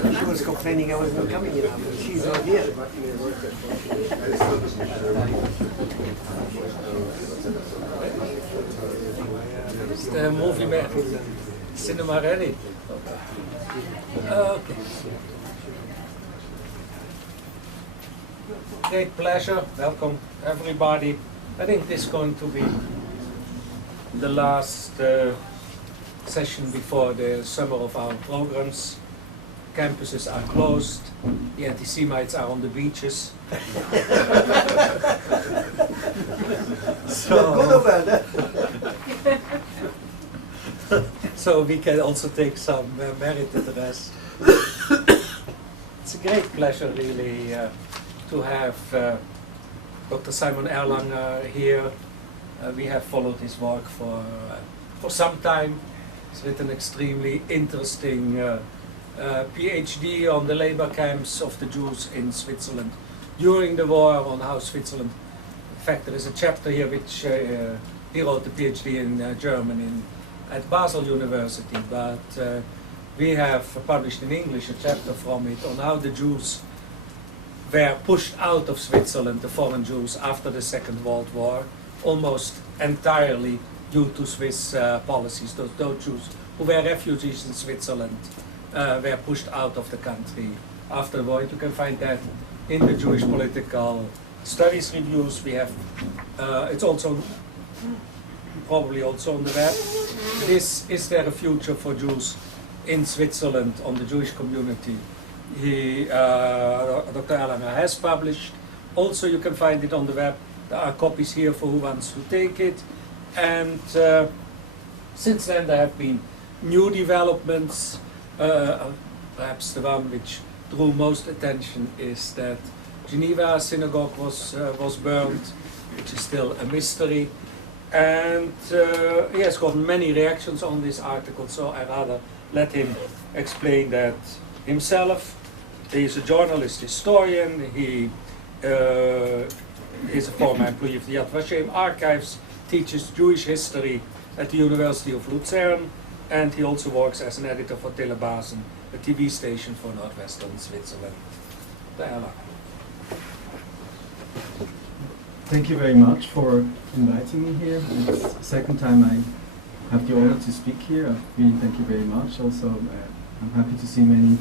She was complaining I was not coming enough, but she's not here. Is the movie cinema ready? Okay. Great pleasure. Welcome everybody. I think this is going to be the last session before the summer of our programs. Campuses are closed. The anti-Semites are on the beaches. So we can also take some merited rest. It's a great pleasure, really, to have Dr. Simon Erlanger here. We have followed his work for some time. He's written extremely interesting PhD on the labor camps of the Jews in Switzerland during the war, on how Switzerland. In fact, there is a chapter here which he wrote the PhD in German at Basel University, but we have published in English a chapter from it on how the Jews were pushed out of Switzerland, the foreign Jews, after the Second World War, almost entirely due to Swiss policies. Those Jews who were refugees in Switzerland were pushed out of the country after the war. You can find that in the Jewish Political Studies reviews. We have, it's also probably also on the web. Is there a future for Jews in Switzerland, on the Jewish community? Dr. Erlanger has published. Also, you can find it on the web. There are copies here for who wants to take it. And since then, there have been new developments. Perhaps the one which drew most attention is that Geneva synagogue was burned, which is still a mystery. And he has gotten many reactions on this article, so I rather let him explain that himself. He is a journalist, historian. He is a former employee of the Yad Vashem Archives, teaches Jewish history at the University of Lucerne, and he also works as an editor for Telebasel, a TV station for northwestern Switzerland. Thank you very much for inviting me here. It's the second time I have the honor to speak here. I really thank you very much. Also, I'm happy to see many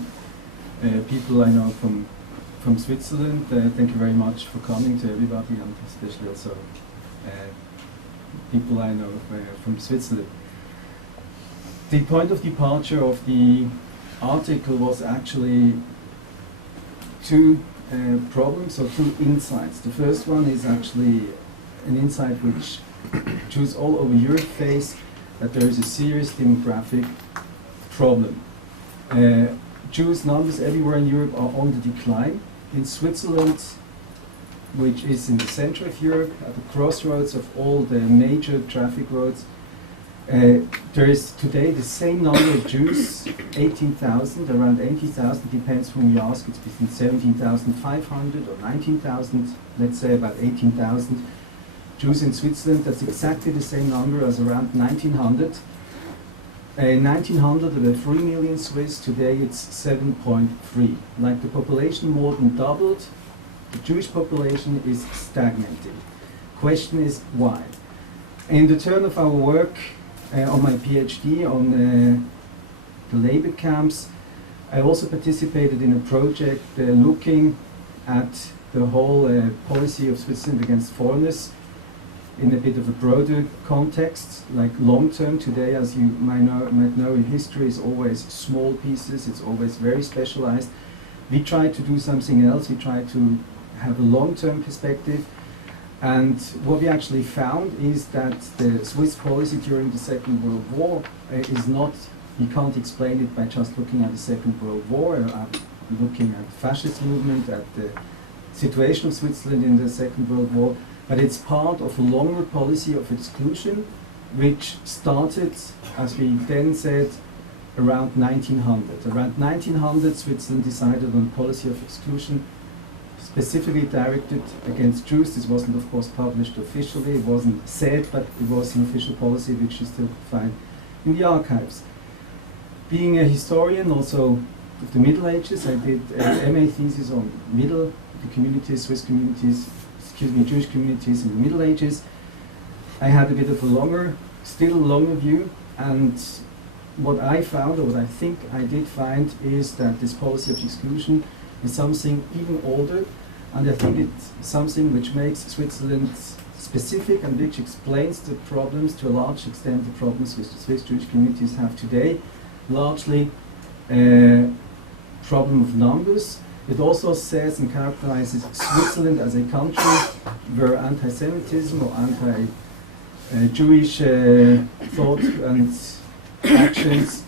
people I know from Switzerland. Thank you very much for coming, to everybody, and especially also people I know from Switzerland. The point of departure of the article was actually two problems or two insights. The first one is actually an insight which Jews all over Europe face, that there is a serious demographic problem. Jews numbers everywhere in Europe are on the decline. In Switzerland, which is in the center of Europe, at the crossroads of all the major traffic roads, there is today the same number of Jews, 18,000, around 80,000, depends whom you ask. It's between 17,500 or 19,000, let's say about 18,000 Jews in Switzerland. That's exactly the same number as around 1900. 1900 there were 3 million Swiss, today it's 7.3. Like the population more than doubled, the Jewish population is stagnating. Question is why? In the turn of our work, on my PhD on the labor camps, I also participated in a project looking at the whole policy of Switzerland against foreigners in a bit of a broader context, like long term. Today, as you might know, in history is always small pieces, it's always very specialized. We try to do something else, we try to have a long-term perspective. And what we actually found is that the Swiss policy during the Second World War is not, you can't explain it by just looking at the Second World War, looking at the fascist movement, at the situation of Switzerland in the Second World War, but it's part of a longer policy of exclusion, which started, as we then said, around 1900. Around 1900, Switzerland decided on a policy of exclusion specifically directed against Jews. This wasn't, of course, published officially, it wasn't said, but it was an official policy which you still find in the archives. Being a historian, also of the Middle Ages. I did a MA thesis on the communities, Swiss communities, Jewish communities in the Middle Ages. I had a bit of a still longer view, and what I found, or what I think I did find, is that this policy of exclusion is something even older, and I think it's something which makes Switzerland specific and which explains the problems, to a large extent, the problems which the Swiss Jewish communities have today, largely a problem of numbers. It also says and characterizes Switzerland as a country where anti-Semitism or anti-Jewish thought and actions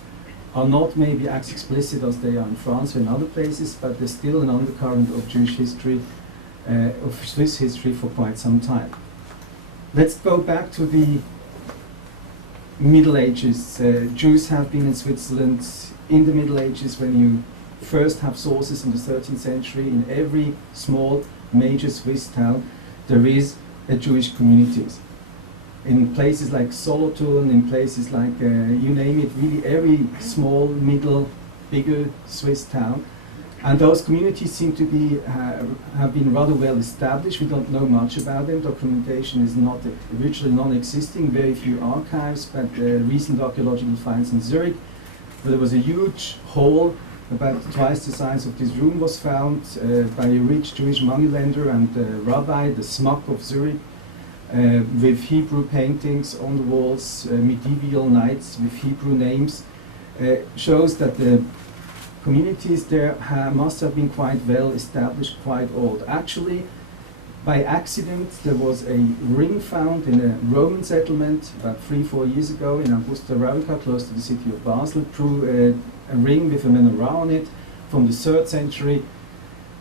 are not maybe as explicit as they are in France or in other places, but there's still an undercurrent of Jewish history, of Swiss history for quite some time. Let's go back to the Middle Ages. Jews have been in Switzerland in the Middle Ages. When you first have sources in the 13th century, in every small major Swiss town there is a Jewish community. In places like Solothurn, in places like, you name it, really every small, middle, bigger Swiss town. And those communities seem to be, have been rather well established. We don't know much about them. Documentation is not virtually non-existing, very few archives, but recent archaeological finds in Zurich, where there was a huge hall about twice the size of this room was found by a rich Jewish moneylender and rabbi, the Smuck of Zurich, with Hebrew paintings on the walls, medieval knights with Hebrew names, shows that the communities there must have been quite well established, quite old. Actually, by accident, there was a ring found in a Roman settlement about 3-4 years ago in Augusta Raurica, close to the city of Basel, through a ring with a menorah on it from the 3rd century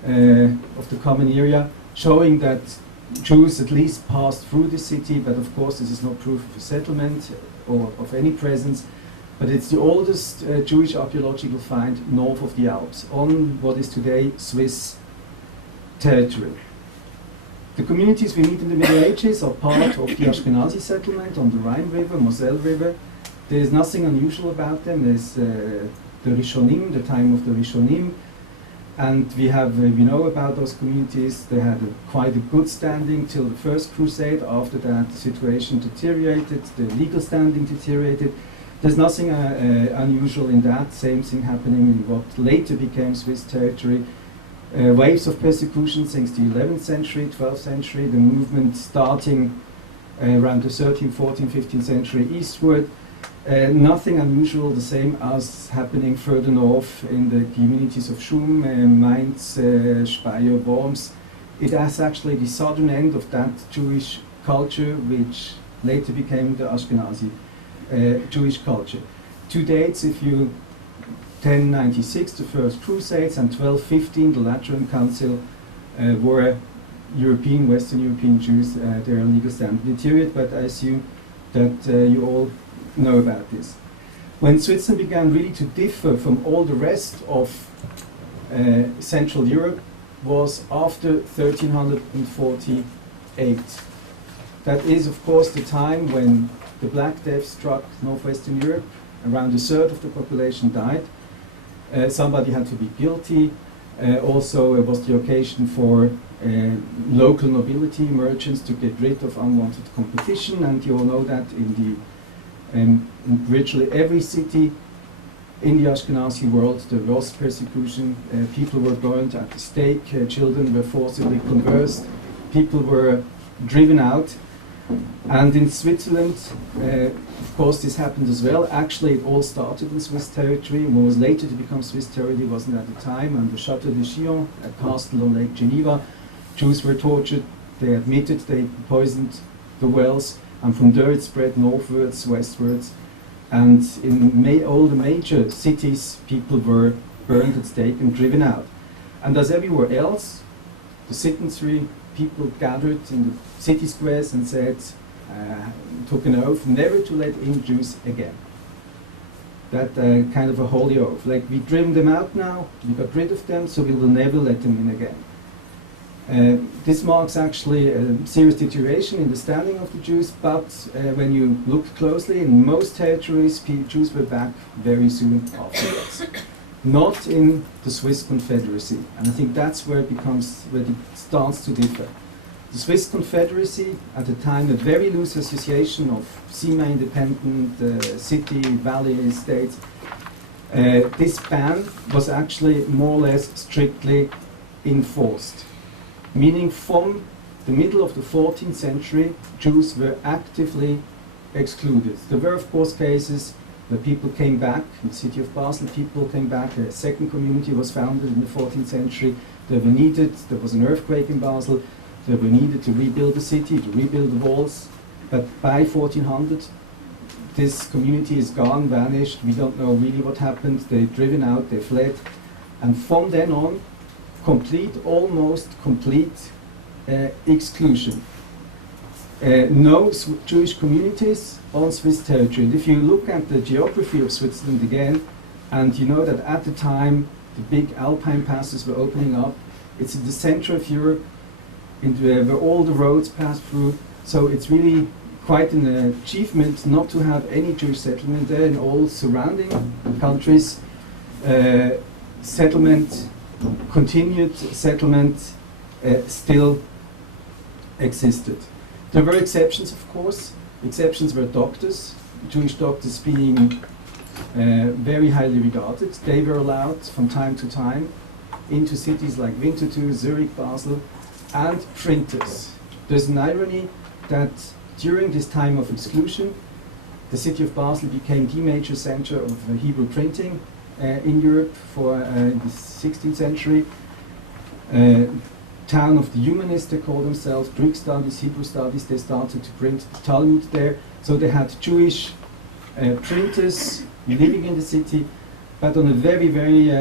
of the Common Era, showing that Jews at least passed through the city, but of course this is not proof of a settlement or of any presence. But it's the oldest Jewish archaeological find north of the Alps, on what is today Swiss territory. The communities we meet in the Middle Ages are part of the Ashkenazi settlement on the Rhine River, Moselle River. There is nothing unusual about them. There's the Rishonim, the time of the Rishonim, and we know about those communities. They had quite a good standing till the First Crusade. After that, the situation deteriorated, the legal standing deteriorated. There's nothing unusual in that. Same thing happening in what later became Swiss territory. Waves of persecution since the 11th century, 12th century, the movement starting around the 13th, 14th, 15th century eastward. Nothing unusual, the same as happening further north in the communities of Schum, Mainz, Speyer, Worms. It is actually the southern end of that Jewish culture, which later became the Ashkenazi Jewish culture. Two dates, if you 1096, the First Crusades, and 1215, the Lateran Council, were European, Western European Jews, their legal standing deteriorated, but I assume that you all know about this. When Switzerland began really to differ from all the rest of Central Europe was after 1348. That is, of course, the time when the Black Death struck northwestern Europe. Around a third of the population died. Somebody had to be guilty. Also, it was the occasion for local nobility, merchants, to get rid of unwanted competition. And you all know that in virtually every city in the Ashkenazi world, there was persecution. People were burned at the stake. Children were forcibly converted. People were driven out. And in Switzerland, of course, this happened as well. Actually, it all started in Swiss territory. What was later to become Swiss territory wasn't at the time. And the Château de Chillon, a castle on Lake Geneva, Jews were tortured. They admitted they poisoned the wells, and from there it spread northwards, westwards. And in all the major cities, people were burned at stake and driven out. And as everywhere else, the citizenry, people gathered in the city squares and said, took an oath never to let in Jews again. That kind of a holy oath. Like, we've driven them out now, we got rid of them, so we will never let them in again. This marks actually a serious deterioration in the standing of the Jews, but when you look closely, in most territories, Jews were back very soon afterwards. not in the Swiss Confederacy. And I think that's where it starts to differ. The Swiss Confederacy, at the time, a very loose association of semi-independent city, valley states. This ban was actually more or less strictly enforced, meaning from the middle of the 14th century, Jews were actively excluded. There were, of course, cases where people came back. In the city of Basel, people came back. A second community was founded in the 14th century. There was an earthquake in Basel. They were needed to rebuild the city, to rebuild the walls. But by 1400, this community is gone, vanished. We don't know really what happened. They're driven out, they fled. And from then on, almost complete exclusion. No Jewish communities on Swiss territory. And if you look at the geography of Switzerland again, and you know that at the time the big Alpine passes were opening up, it's in the center of Europe, where all the roads pass through. So it's really quite an achievement not to have any Jewish settlement there. In all surrounding countries, continued settlement still existed. There were exceptions, of course. Exceptions were doctors, Jewish doctors being very highly regarded. They were allowed from time to time into cities like Winterthur, Zurich, Basel, and printers. There's an irony that during this time of exclusion, the city of Basel became the major center of Hebrew printing in Europe for the 16th century. Town of the humanists, they call themselves, Greek studies, Hebrew studies. They started to print the Talmud there. So they had Jewish printers living in the city, but on a very, very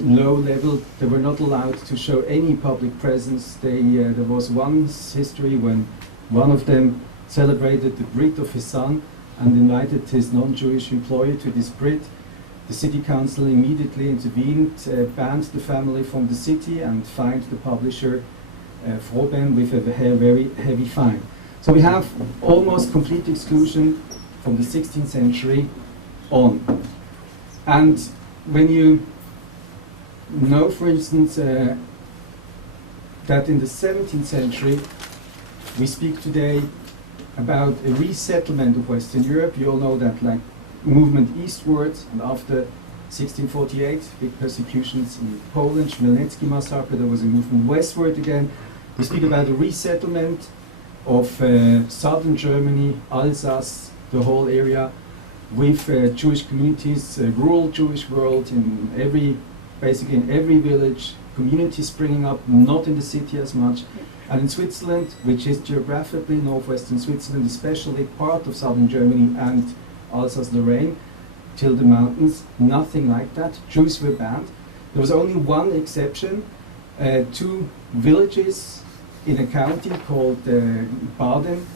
low level. They were not allowed to show any public presence. There was one history when one of them celebrated the brit of his son and invited his non-Jewish employer to this brit. The city council immediately intervened, banned the family from the city, and fined the publisher Froben with a very heavy fine. So we have almost complete exclusion from the 16th century on. And when you know, for instance, that in the 17th century, we speak today about a resettlement of Western Europe. You all know that, like, movement eastward, and after 1648, big persecutions in Poland, Chmielnicki massacre, there was a movement westward again. We speak about a resettlement of southern Germany, Alsace, the whole area, with Jewish communities, rural Jewish world basically in every village, communities springing up, not in the city as much. And in Switzerland, which is geographically northwestern Switzerland, especially part of southern Germany and Alsace-Lorraine, till the mountains, nothing like that. Jews were banned. There was only one exception, 2 villages in a county called Baden.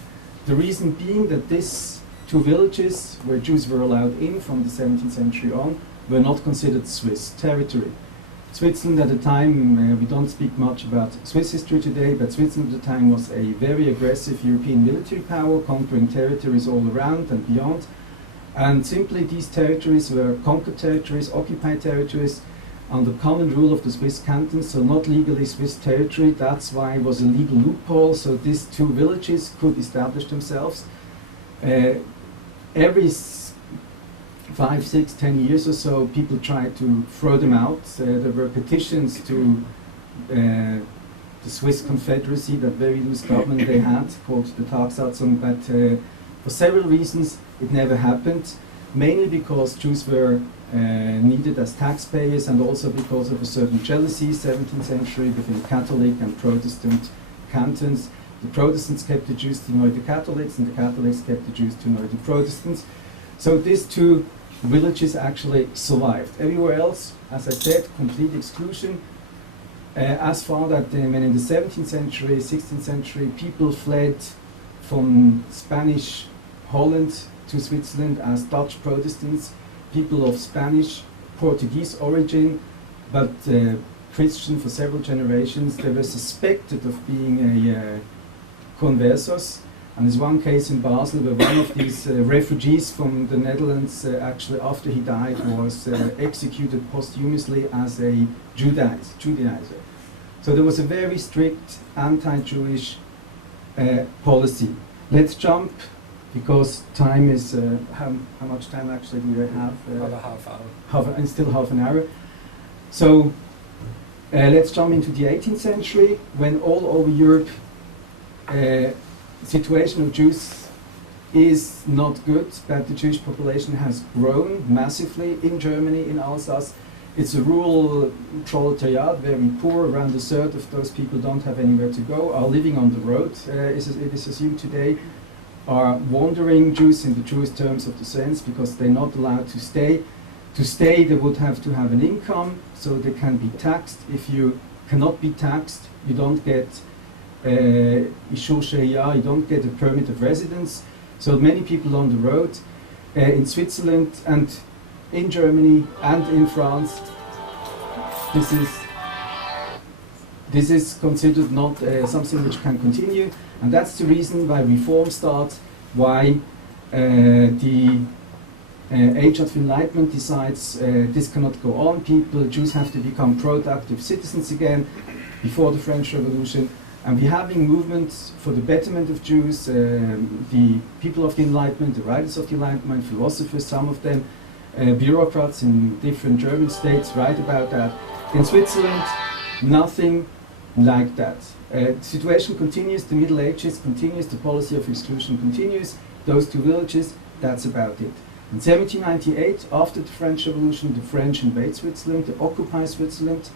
The reason being that these 2 villages, where Jews were allowed in from the 17th century on, were not considered Swiss territory. Switzerland at the time, we don't speak much about Swiss history today, but Switzerland at the time was a very aggressive European military power, conquering territories all around and beyond. And simply these territories were conquered territories, occupied territories, under common rule of the Swiss cantons, so not legally Swiss territory. That's why it was a legal loophole, so these 2 villages could establish themselves. Every 5, 6, 10 years or so, people tried to throw them out. There were petitions to the Swiss Confederacy, that very loose government they had, called the Tagsatzung, but for several reasons it never happened, mainly because Jews were needed as taxpayers, and also because of a certain jealousy, 17th century, between Catholic and Protestant cantons. The Protestants kept the Jews to annoy the Catholics, and the Catholics kept the Jews to annoy the Protestants. So these 2 villages actually survived. Everywhere else, as I said, complete exclusion. As far that when in the 17th century, 16th century, people fled from Spanish Holland to Switzerland as Dutch Protestants, people of Spanish, Portuguese origin, but Christian for several generations. They were suspected of being conversos, And there's one case in Basel where one of these refugees from the Netherlands, actually after he died, was executed posthumously as a Judaizer. So there was a very strict anti-Jewish policy. Let's jump, because time is, how much time actually do we have? About a half hour. And still half an hour. So let's jump into the 18th century, when all over Europe situation of Jews is not good, that the Jewish population has grown massively in Germany, in Alsace. It's a rural proletariat, very poor. Around a third of those people don't have anywhere to go, are living on the road, it is assumed today, are wandering Jews in the truest terms of the sense, because they're not allowed to stay. To stay, they would have to have an income, so they can be taxed. If you cannot be taxed, you don't get Ishur Shehiyah, you don't get a permit of residence. So many people on the road. In Switzerland and in Germany and in France, this is considered not something which can continue, and that's the reason why reform starts, why the Age of Enlightenment decides this cannot go on. Jews have to become productive citizens again before the French Revolution. And we're having movements for the betterment of Jews, the people of the Enlightenment, the writers of the Enlightenment, philosophers, some of them, bureaucrats in different German states write about that. In Switzerland, nothing like that. The situation continues, the Middle Ages continues, the policy of exclusion continues. Those two villages, that's about it. In 1798, after the French Revolution, the French invade Switzerland, they occupy Switzerland,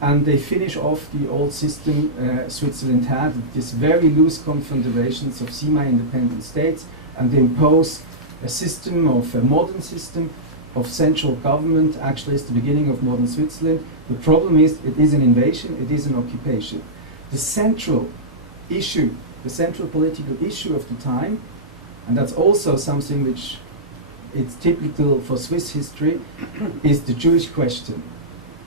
and they finish off the old system Switzerland had, these very loose confederations of semi-independent states, and they impose a system of a modern system of central government. Actually, it's the beginning of modern Switzerland. The problem is, it is an invasion, it is an occupation. The central issue, the central political issue of the time, and that's also something which it's typical for Swiss history, is the Jewish question.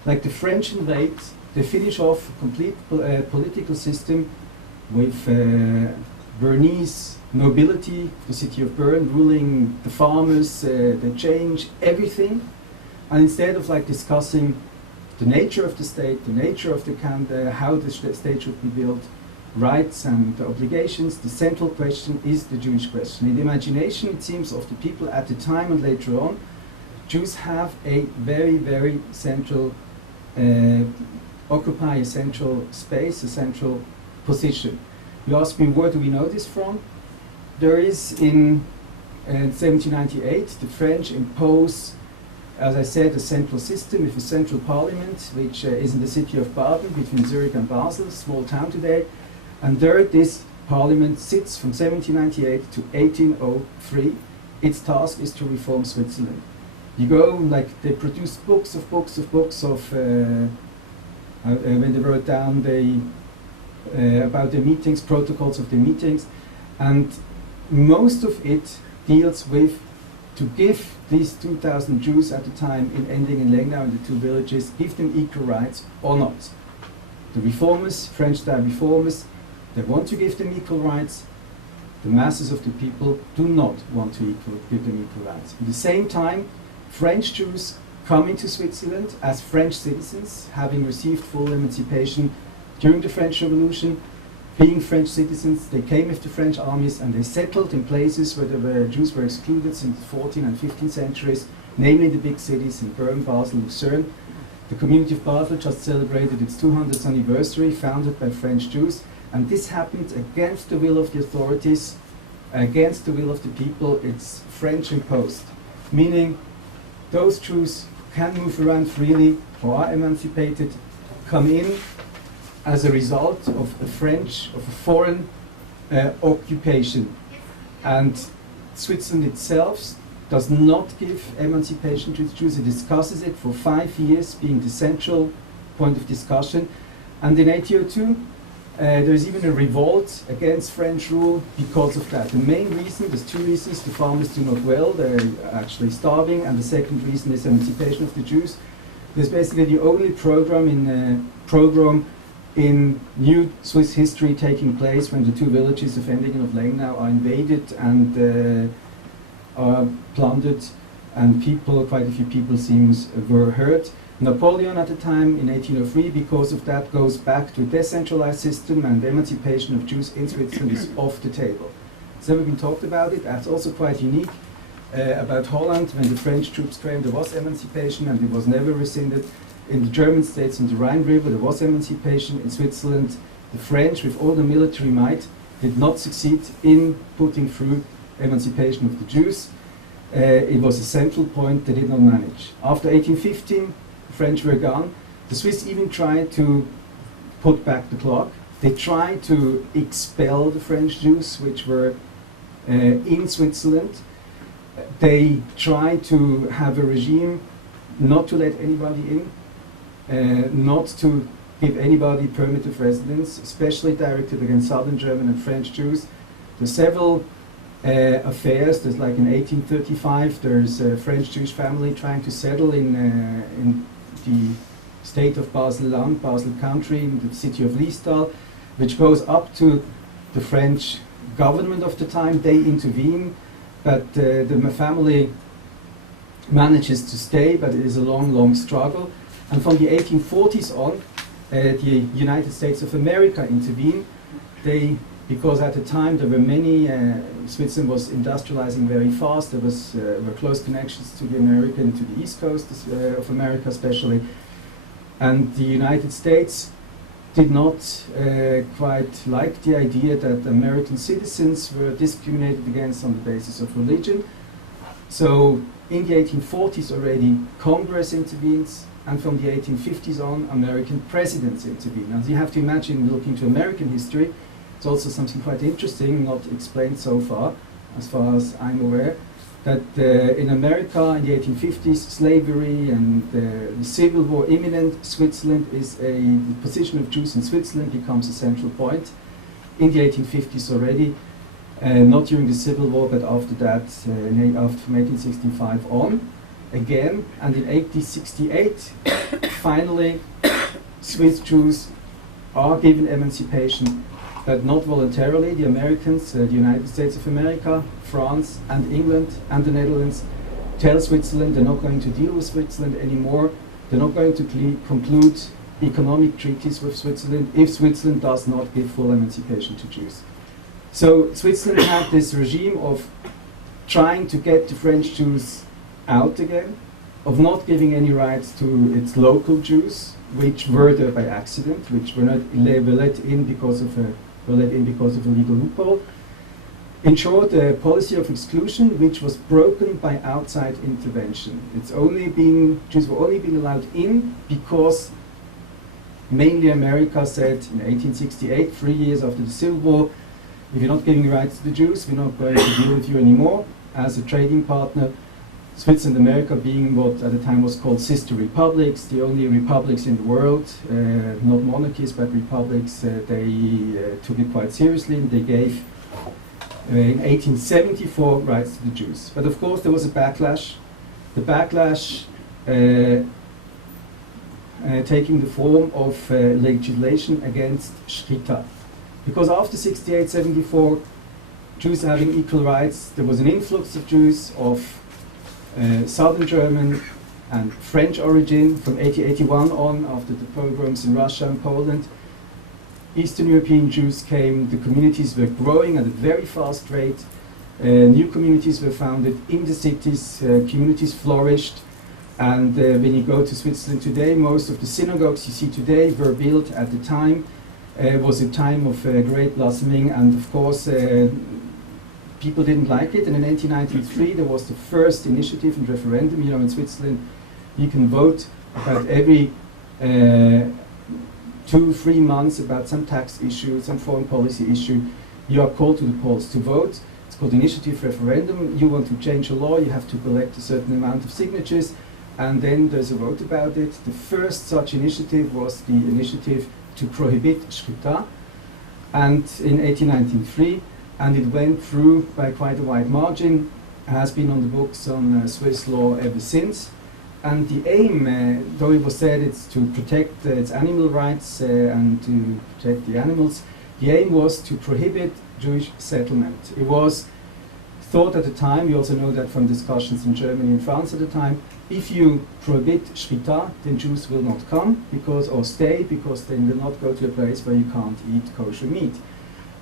Like the French invade, they finish off a complete political system with Bernese nobility, the city of Bern, ruling the farmers. They change everything, and instead of like discussing the nature of the state, the nature of the how the state should be built, rights and obligations, the central question is the Jewish question. In the imagination, it seems, of the people at the time and later on, Jews have a very, very central, occupy a central space, a central position. You ask me, where do we know this from? There is, in 1798, the French impose, as I said, a central system with a central parliament, which is in the city of Baden, between Zurich and Basel, small town today. And there this parliament sits from 1798 to 1803. Its task is to reform Switzerland. You go, like, they produce books of when they wrote down about the meetings, protocols of the meetings, and most of it deals with to give these 2,000 Jews at the time in ending in Lengnau in the two villages, give them equal rights or not. The reformers, French-style reformers, they want to give them equal rights. The masses of the people do not want to give them equal rights. At the same time, French Jews come into Switzerland as French citizens, having received full emancipation during the French Revolution. Being French citizens, they came with the French armies and they settled in places where the Jews were excluded since the 14th and 15th centuries, namely the big cities in Bern, Basel, Lucerne. The community of Basel just celebrated its 200th anniversary, founded by French Jews, and this happened against the will of the authorities, against the will of the people. It's French imposed, meaning those Jews can move around freely or are emancipated, come in as a result of a foreign occupation. And Switzerland itself does not give emancipation to its Jews. It discusses it for 5 years, being the central point of discussion. And in 1802, there's even a revolt against French rule because of that. The main reason, there's two reasons: the farmers do not well, they're actually starving, and the second reason is emancipation of the Jews. There's basically the only program in new Swiss history taking place when the two villages of Endingen and of Lengnau are invaded and are plundered, and quite a few people were hurt. Napoleon at the time, in 1803, because of that, goes back to a decentralized system, and the emancipation of Jews in Switzerland is off the table. It's never been talked about it. That's also quite unique about Holland. When the French troops came, there was emancipation, and it was never rescinded. In the German states on the Rhine River, there was emancipation. In Switzerland, the French, with all the military might, did not succeed in putting through emancipation of the Jews. It was a central point they did not manage. After 1815, the French were gone. The Swiss even tried to put back the clock. They tried to expel the French Jews, which were in Switzerland. They tried to have a regime not to let anybody in, not to give anybody permit of residence, especially directed against Southern German and French Jews. There's several affairs. There's like in 1835, there's a French Jewish family trying to settle in the state of Basel-Land, Basel country, in the city of Liestal, which goes up to the French government of the time. They intervene, but the family manages to stay, but it is a long, long struggle. And from the 1840s on, the United States of America intervene. Because at the time there were many, Switzerland was industrializing very fast. There were close connections to the American, to the East Coast of America especially. And the United States did not quite like the idea that American citizens were discriminated against on the basis of religion. So in the 1840s already, Congress intervenes, and from the 1850s on, American presidents intervene. And you have to imagine, looking to American history, it's also something quite interesting, not explained so far as I'm aware, that in America in the 1850s, slavery and the Civil War imminent, the position of Jews in Switzerland becomes a central point. In the 1850s already, not during the Civil War, but after that, from 1865 on, again, and in 1868, finally, Swiss Jews are given emancipation, but not voluntarily. The Americans, the United States of America, France and England and the Netherlands tell Switzerland they're not going to deal with Switzerland anymore. They're not going to conclude economic treaties with Switzerland if Switzerland does not give full emancipation to Jews. So Switzerland had this regime of trying to get the French Jews out again, of not giving any rights to its local Jews, which were there by accident, which were let in because of a legal loophole. In short, a policy of exclusion which was broken by outside intervention. Jews were only being allowed in because mainly America said in 1868, 3 years after the Civil War, if you're not giving rights to the Jews, we're not going to deal with you anymore as a trading partner. Switzerland and America being what at the time was called sister republics, the only republics in the world, not monarchies but republics. They took it quite seriously, and they gave in 1874 rights to the Jews. But of course there was a backlash. The backlash taking the form of legislation against Schritta. Because after 68-74, Jews having equal rights, there was an influx of Jews of Southern German and French origin from 1881 on, after the pogroms in Russia and Poland. Eastern European Jews came, the communities were growing at a very fast rate, new communities were founded in the cities, communities flourished, and when you go to Switzerland today, most of the synagogues you see today were built at the time. It was a time of great blossoming, and of course people didn't like it, and in 1893 there was the first initiative and referendum. You know, in Switzerland you can vote about every 2-3 months about some tax issue, some foreign policy issue. You are called to the polls to vote. It's called initiative referendum. You want to change a law, you have to collect a certain amount of signatures, and then there's a vote about it. The first such initiative was the initiative to prohibit Schritta, and in 1893, and it went through by quite a wide margin, has been on the books on Swiss law ever since, And the aim, though it was said it's to protect its animal rights and to protect the animals, the aim was to prohibit Jewish settlement. It was thought at the time, we also know that from discussions in Germany and France at the time, if you prohibit Shvita, then Jews will not come or stay, because they will not go to a place where you can't eat kosher meat.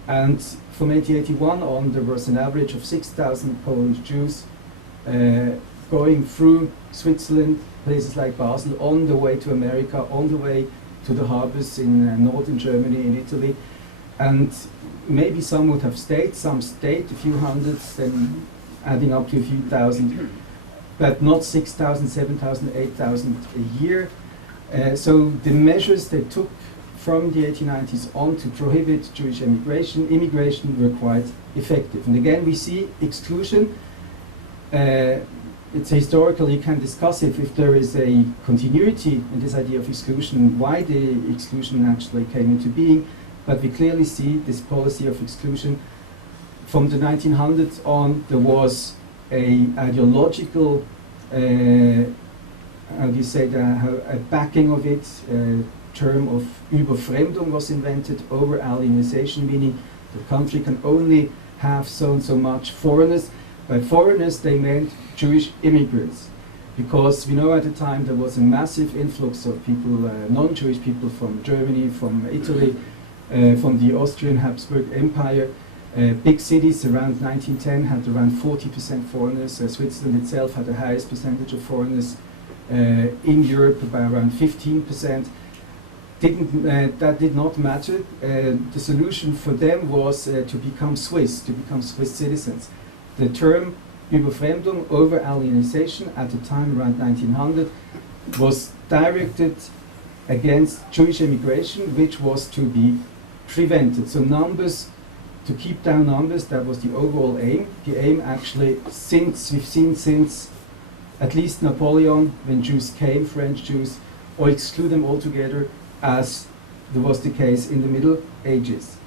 And from 1881 on, there was an average of 6,000 Polish Jews going through Switzerland, places like Basel, on the way to America, on the way to the harbors in northern Germany, in Italy. And maybe some would have stayed, some stayed, a few hundreds, then adding up to a few thousand, but not 6,000, 7,000, 8,000 a year. So the measures they took from the 1890s on to prohibit Jewish immigration were quite effective. And again, we see exclusion. It's historical, you can discuss if there is a continuity in this idea of exclusion, why the exclusion actually came into being, but we clearly see this policy of exclusion. From the 1900s on, there was a ideological, how do you say, a backing of it. Term of Überfremdung was invented, over-alienization, meaning the country can only have so and so much foreigners. By foreigners, they meant Jewish immigrants, because we know at the time there was a massive influx of people, non-Jewish people from Germany, from Italy, from the Austrian Habsburg Empire. Big cities around 1910 had around 40% foreigners. Switzerland itself had the highest percentage of foreigners in Europe, by around 15%. That did not matter. The solution for them was to become Swiss citizens. The term Überfremdung, over-alienization, at the time around 1900, was directed against Jewish immigration, which was to be prevented. So numbers, to keep down numbers, that was the overall aim. The aim actually, we've seen since at least Napoleon, when Jews came, French Jews, or exclude them altogether, as there was the case in the Middle Ages.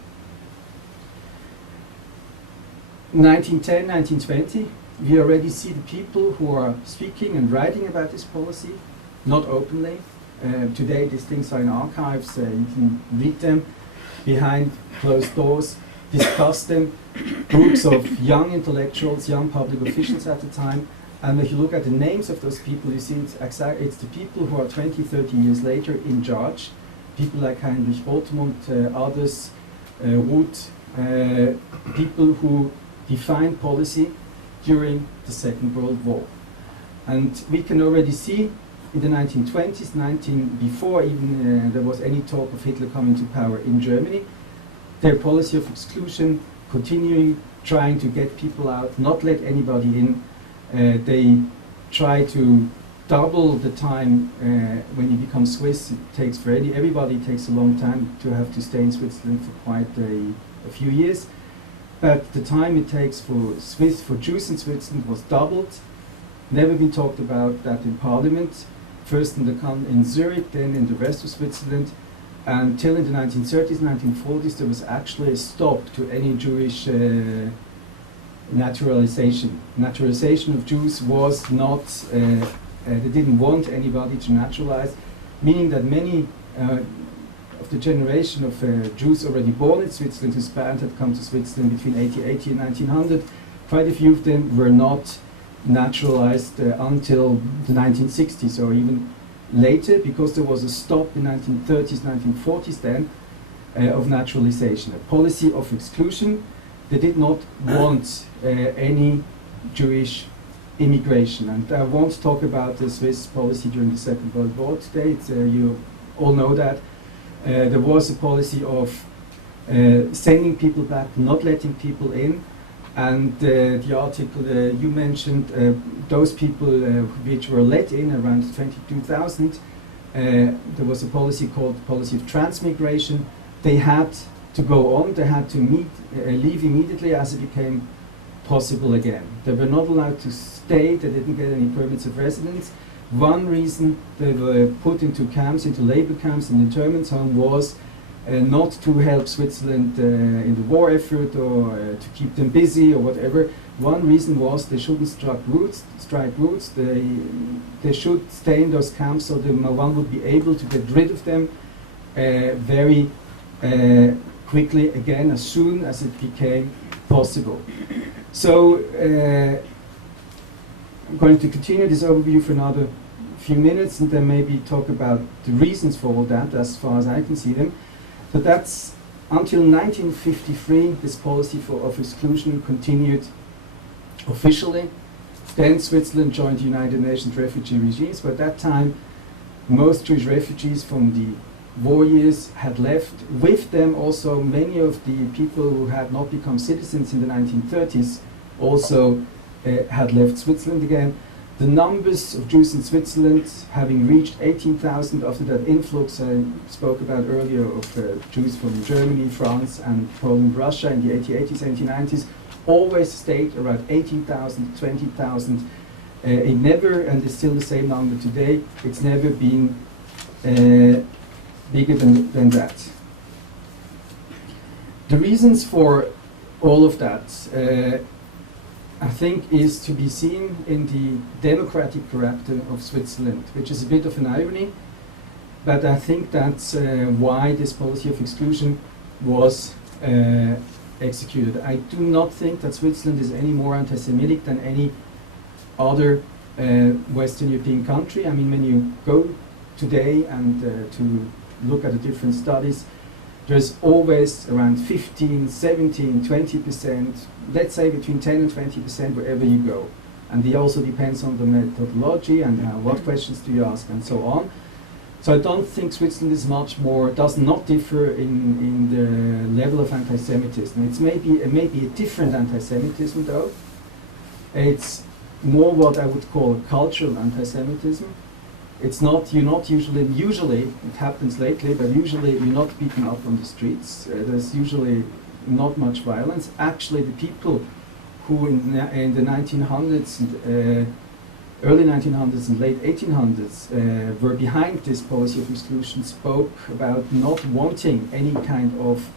1910, 1920, we already see the people who are speaking and writing about this policy, not openly. Today these things are in archives, you can read them behind closed doors, discuss them, groups of young intellectuals, young public officials at the time. And if you look at the names of those people, you see it's the people who are 20, 30 years later in charge. People like Heinrich Rothmund, others, Ruth, people who defined policy during the Second World War. And we can already see in the 1920s, before even there was any talk of Hitler coming to power in Germany, their policy of exclusion, continuing, trying to get people out, not let anybody in. They try to double the time when you become Swiss. It takes for everybody, it takes a long time to have to stay in Switzerland for quite a few years. But the time it takes for Jews in Switzerland was doubled. Never been talked about that in Parliament. First in Zurich, then in the rest of Switzerland. Until in the 1930s, 1940s, there was actually a stop to any Jewish naturalization. Naturalization of Jews was not, they didn't want anybody to naturalize, meaning that many of the generation of Jews already born in Switzerland, whose parents had come to Switzerland between 1880 and 1900, quite a few of them were not naturalized until the 1960s or even later, because there was a stop in 1930s, 1940s then of naturalization, a policy of exclusion. They did not want any Jewish immigration. And I won't talk about the Swiss policy during the Second World War today. You all know that. There was a policy of sending people back, not letting people in. And the article you mentioned, those people which were let in, around 22,000, there was a policy called the policy of transmigration. They had to go on, they had to leave immediately as it became possible again. They were not allowed to stay, they didn't get any permits of residence. One reason they were put into camps, into labor camps and internment homes was not to help Switzerland in the war effort or to keep them busy or whatever. One reason was they shouldn't strike roots. They should stay in those camps so that no one would be able to get rid of them very quickly again as soon as it became possible. So I'm going to continue this overview for another few minutes and then maybe talk about the reasons for all that as far as I can see them. So that's until 1953 this policy of exclusion continued officially. Then Switzerland joined the United Nations refugee regimes, but at that time most Jewish refugees from the war years had left. With them also many of the people who had not become citizens in the 1930s also had left Switzerland again. The numbers of Jews in Switzerland having reached 18,000 after that influx I spoke about earlier of Jews from Germany, France and Poland, Russia in the 1880s, 1890s, always stayed around 18,000, 20,000. It never, and it's still the same number today, it's never been bigger than that. The reasons for all of that I think is to be seen in the democratic character of Switzerland, which is a bit of an irony, but I think that's why this policy of exclusion was executed. I do not think that Switzerland is any more anti-Semitic than any other Western European country. I mean, when you go today and to look at the different studies, there's always around 15, 17, 20%, let's say between 10 and 20% wherever you go. And it also depends on the methodology and what questions do you ask and so on. So I don't think Switzerland is much more, does not differ in the level of anti-Semitism. It's maybe a different anti-Semitism though. It's more what I would call cultural anti-Semitism. It's not, you're not usually, it happens lately, but usually you're not beaten up on the streets. There's usually not much violence. Actually, the people who in the 1900s, and, early 1900s and late 1800s were behind this policy of exclusion spoke about not wanting any kind of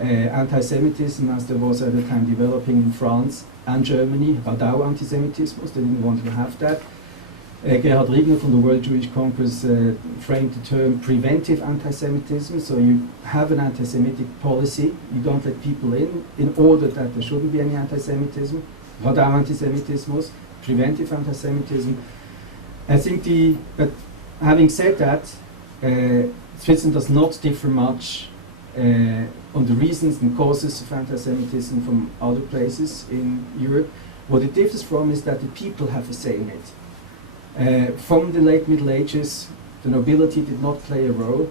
anti-Semitism as there was at the time developing in France and Germany, Radau anti-Semitismus, they didn't want to have that. Gerhard Riegner from the World Jewish Congress framed the term preventive anti-Semitism. So you have an anti-Semitic policy, you don't let people in order that there shouldn't be any anti-Semitism. Radau anti-Semitismus, preventive anti-Semitism. I think but having said that, Switzerland does not differ much on the reasons and causes of anti-Semitism from other places in Europe. What it differs from is that the people have a say in it. From the late Middle Ages, the nobility did not play a role.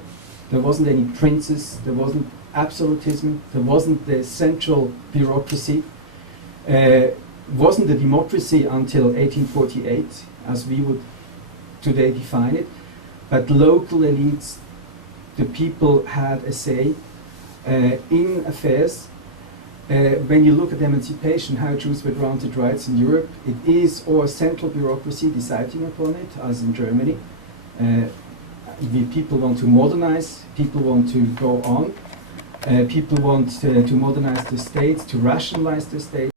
There wasn't any princes, there wasn't absolutism, there wasn't the central bureaucracy. Wasn't a democracy until 1848, as we would today define it. But local elites, the people had a say in affairs. When you look at emancipation, how Jews were granted rights in Europe, it is a central bureaucracy deciding upon it, as in Germany. People want to modernize, people want to go on, people want to modernize the state, to rationalize the state.